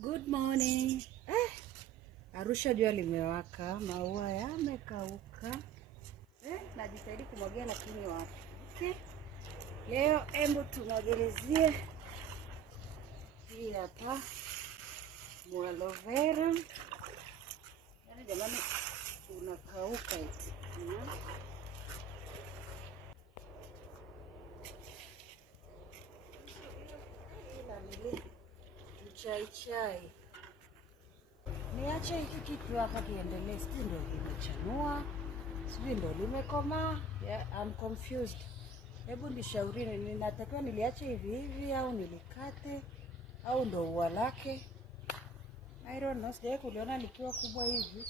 Good morning. Arusha jua limewaka, maua yamekauka. Najitahidi kumwagia lakini wapi. Okay. Leo embo tumwagilizie hii hapa aloe vera. Yaani jamani unakauka eti. Chai. Niache hiki kitu hapa kiendelee, sijui ndio limechanua, sijui ndio limekomaa. I'm confused. Hebu nishauri, ninatakiwa niliache hivi au nilikate au ndio ua lake? I don't know, sijai kuliona likiwa kubwa hivi.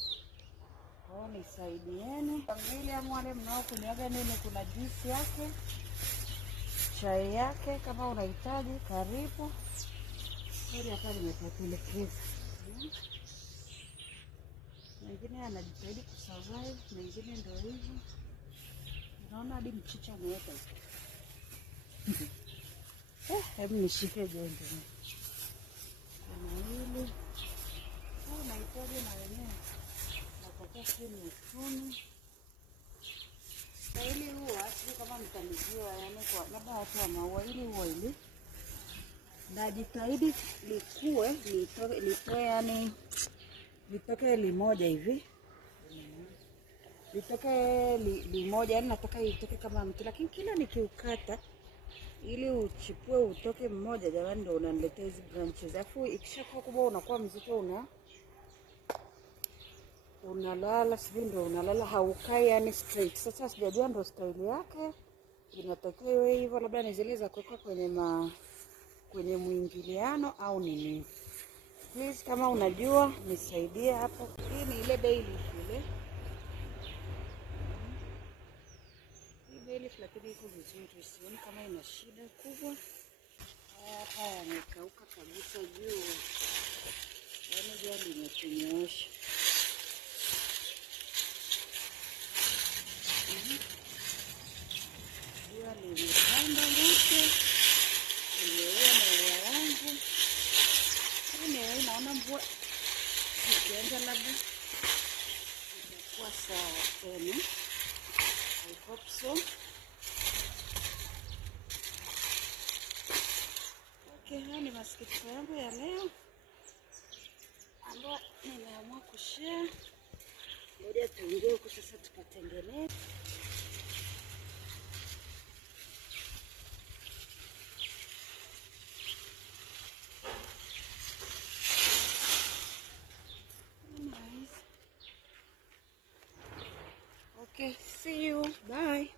Kwa nisaidieni. William, wale mnao kuniaga nini, kuna juice yake, chai yake, kama unahitaji karibu. Hili hapa nimepatelekeza. Mengine anajitahidi kusurvive, mengine ndio hivi. Unaona hadi mchicha ameweka. Hebu nishike jembe. Kuna hili. Nahitaji na wenyewe. Nakoka chini uchumi. Na hili huwa, sio kama mtamiziwa, yani kwa labda watu wa maua, hili huwa hili. Najitahidi litoe yani litoke limoja hivi. Litoke limoja, yani nataka itoke kama mti, lakini kila nikiukata ili uchipue utoke mmoja, jamani ndio unaniletea hizi branches. Afu ikishakuwa kubwa unakuwa mzito, unalala, sivyo ndio unalala, haukai yani straight. Sasa sijajua ndio style yake inatakiwa iwe hivyo, labda ni zile za kuweka kwenye mwingiliano au nini. Please, kama unajua nisaidie hapo. Hii ni ile bay leaf ile. Hii bay leaf lakini iko vizuri, sioni kama ina shida kubwa. Hapa yamekauka kabisa juu. Yaani jua limetunyoosha. Jua limepanda moto. Naona mvua ikianza labda itakuwa sawa tena. I hope so. Okay, haya ni masikitiko yangu ya leo ambayo nimeamua kushare. Ngoja tuingie huko sasa tukatengeneze. Okay, see you. Bye.